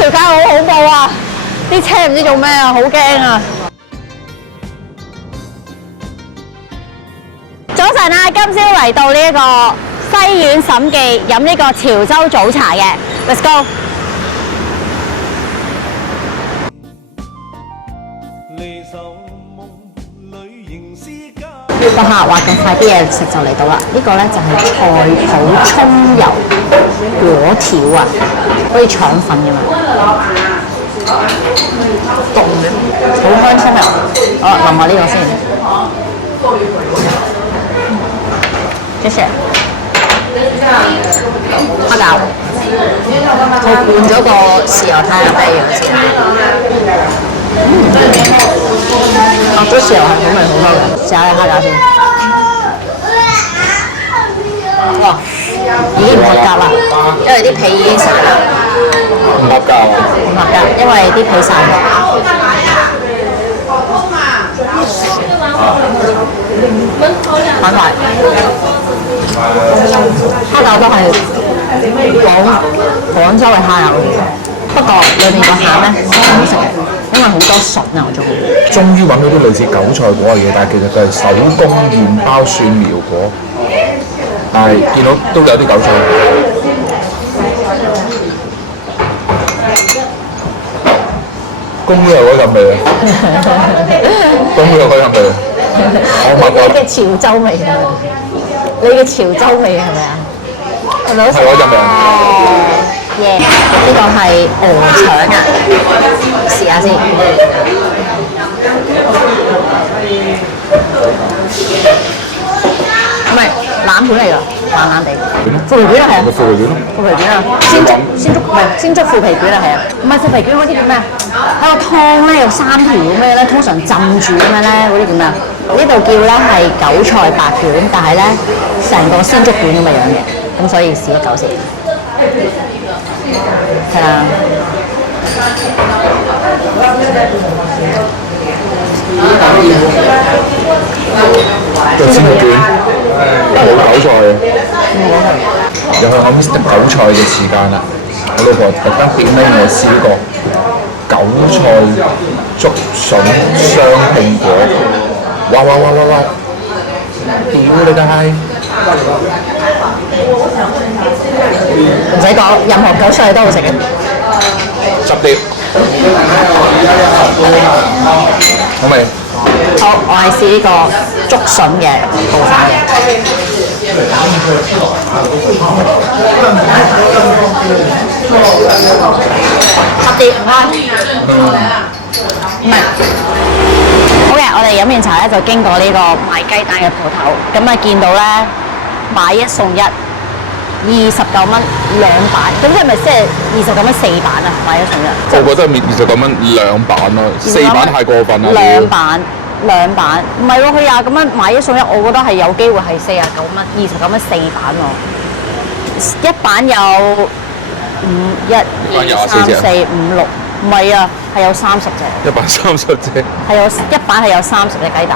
條街好恐怖啊！啲車唔知做咩啊，好驚啊！早晨啊，今朝嚟到呢一個西苑審記飲呢個潮州早茶嘅 ，Let's go！ 個客話咁快啲嘢食就嚟到啦，呢個咧就係菜脯葱油果條啊，好似腸粉咁樣，凍嘅，好香葱油。好，淋下呢個先，謝謝。黑餃，我換咗個豉油睇下咩樣先。咗豉油係好味好多嘅，試下黑餃先。哇，已經唔合格啦，因為啲皮已經散啦。唔合格啊？唔合格，因為啲皮散咗。反埋。蝦餃都係廣州嘅蝦餃，不過裏面個餡咧好好食嘅，因為好多筍啊，我中意。終於揾到啲類似韭菜果嘅嘢，但係其實佢係手工現包蒜苗果，但係見到都有啲韭菜。公都有嗰陣味啊！公都有嗰陣味啊！你嘅潮州味啊！你嘅潮州味係咪啊？係咪好食？係嗰陣味。耶！呢個係鵝腸啊，試下先。唔係冷盤嚟㗎，冷冷地。腐皮卷啊，係啊。腐皮卷咯。腐皮卷啊，鮮竹腐皮卷啊，係啊。唔係腐皮卷嗰啲叫咩啊？喺個湯咧有3條咁樣咧，通常浸住咁樣咧，嗰啲叫咩啊？呢度叫咧係韭菜白卷，但係咧成個鮮竹卷咁嘅樣嘅，咁所以試一嚿先。係啊。個鮮竹卷冇韭菜嘅，又係我 Mr 韭菜嘅時間啦！我老婆特登點咧我試呢個韭菜竹筍雙拼果，哇！屌你個閪！唔使講，任何韭菜都好食嘅。10碟，好味。好，我係試呢個竹筍嘅部分嘅。10碟唔該。唔係。好嘅，我哋飲完茶咧就經過呢個賣雞蛋嘅鋪頭，咁啊見到咧買1送1。29蚊2版，咁即係咪即係29蚊4版啊？買1送1。我覺得29蚊2版咯，4版太過分啦。2版，唔係喎，佢29蚊買1送1，我覺得係有機會係49蚊，29蚊4版喎。1版有1、2、3、4、5、6，唔係啊，係有30隻。130隻。係有1版係有30隻雞蛋，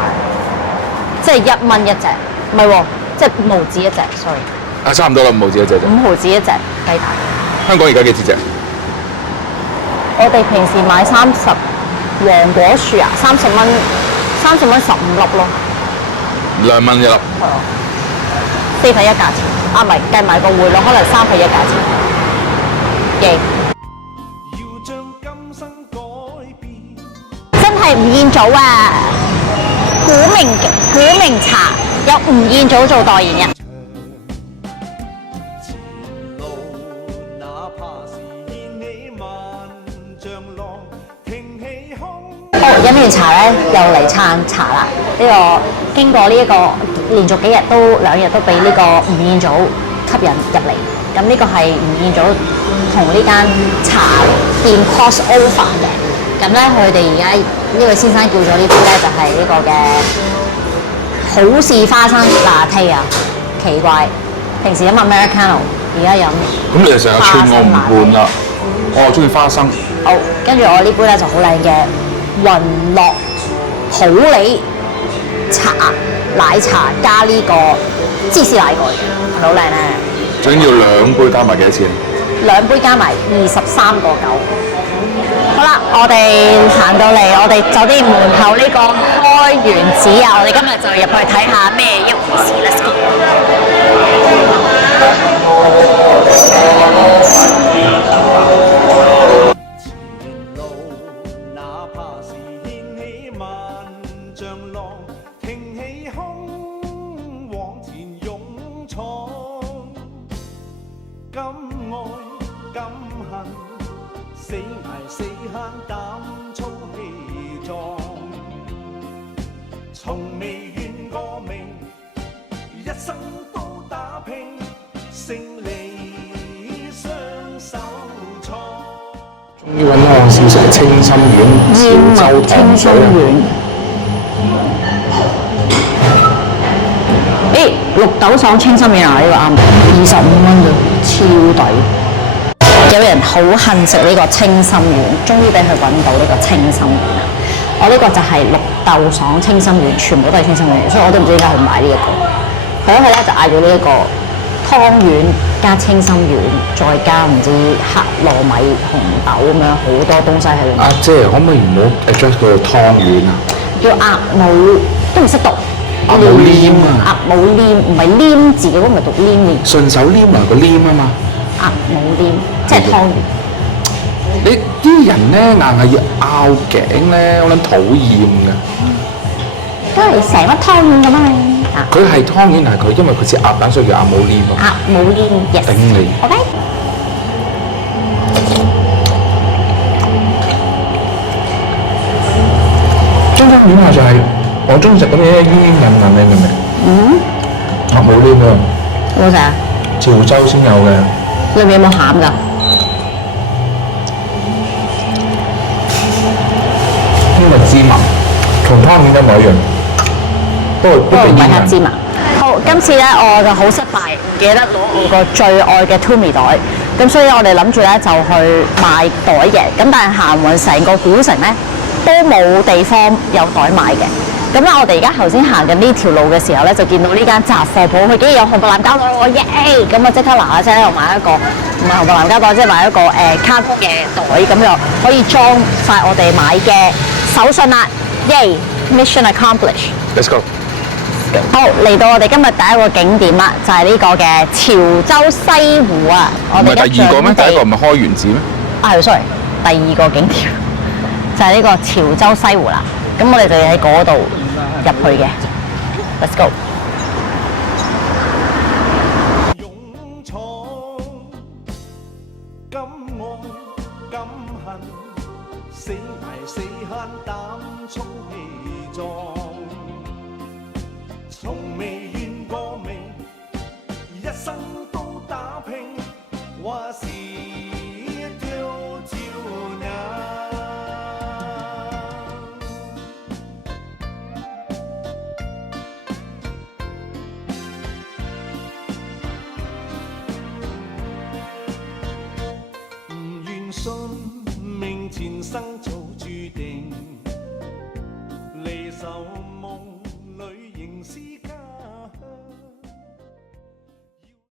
即係1蚊1隻，唔係喎，即係5毫子1隻 ，sorry。啊，差唔多啦，5毫子1隻啫。5毫子1隻雞蛋。香港而家幾錢隻？我哋平時買30黃果樹啊，30蚊15粒咯。2蚊1粒。係啊，4分1價錢。啊，唔係計埋個匯率，可能3分1價錢。耶！真係吳彥祖啊！古茗茶有吳彥祖做代言人。飲完茶咧，又嚟撐茶啦！呢個經過呢一個連續幾日都2日都俾呢個吳彥祖吸引入嚟。咁呢個係吳彥祖同呢間茶店 cross over 嘅。咁咧，佢哋而家呢位先生叫咗呢杯咧，就係呢個嘅好事花生拿鐵啊！奇怪，平時飲 Americano， 而家飲。咁你成日串我唔換啦，我中意花生。好，跟住我呢杯咧就好靚嘅。雲樂普洱茶奶茶加呢個芝士奶蓋，係咪好靚咧？最緊要2杯加埋幾多錢？ 2杯加埋23.9。我哋行到嚟我哋酒店門口呢個開元寺啊，我哋今日就入去睇下咩一回事。Let's go。前路哪怕是掀起萬丈浪，挺起胸往前勇闖。敢愛敢恨，死捱死慳膽粗氣壯，從未怨過命，一生都打拼，勝利雙手創。終於揾到我試食清心丸，潮州糖水誒，綠豆爽清心丸啊，呢個啱，25蚊啫，超抵。有人好恨食呢個清心丸，終於俾佢揾到呢個清心丸啦。我呢個就係綠豆爽清心丸，全部都係清心丸，所以我都唔知點解佢買呢一個。佢咧就嗌咗呢一個湯丸加清心丸，再加唔知黑糯米紅豆咁樣好多東西喺度。阿姐，可唔可以唔好 adjust 佢個湯丸啊？叫鴨母，都唔識讀。鴨母黏啊！鴨母黏唔係黏字嘅，嗰唔係讀黏嘅。順手黏埋個黏啊嘛。鴨母黏即係湯圓。你啲人咧硬係要拗頸咧，我諗討厭嘅。都係成粒湯圓咁啊！佢係湯圓，但係佢因為佢似鴨蛋，所以叫鴨母黏啊。鴨母黏，yes。頂你！OK。清心丸就係我中意食嗰啲煙煙韌韌，你明唔明？嗯。鴨母黏啊！好食啊！潮州先有嘅。裏面有冇餡㗎？呢個芝麻，同湯圓一模一樣，都係唔係黑芝麻。好，今次咧我就好失敗，唔記得攞我個最愛嘅 Tumi 袋，咁所以我哋諗住咧就去買袋嘅，咁但係行勻成個古城咧都冇地方有袋買嘅。咁咧，我哋而家頭先行緊呢條路嘅時候咧，就見到呢間雜貨鋪，佢竟然有紅白藍膠袋喎，耶！咁啊，即刻嗱嗱聲喺度買一個，唔係紅白藍膠袋，即係買一個卡通嘅袋，咁就可以裝晒我哋買嘅手信啦，耶！Mission accomplished。 Let's go。好，嚟到我哋今日第一個景點啦，就係呢個嘅潮州西湖啊！我唔哋係第二個咩？第一個唔係開元寺咩？啊，sorry，第二個景點就係呢個潮州西湖啦。咁我哋就要喺嗰度入去嘅。Let's go。勇闖，敢愛敢恨，死捱死慳膽粗氣壯，從未怨過命，一生都打拼，話是丟照眼。信命前生隨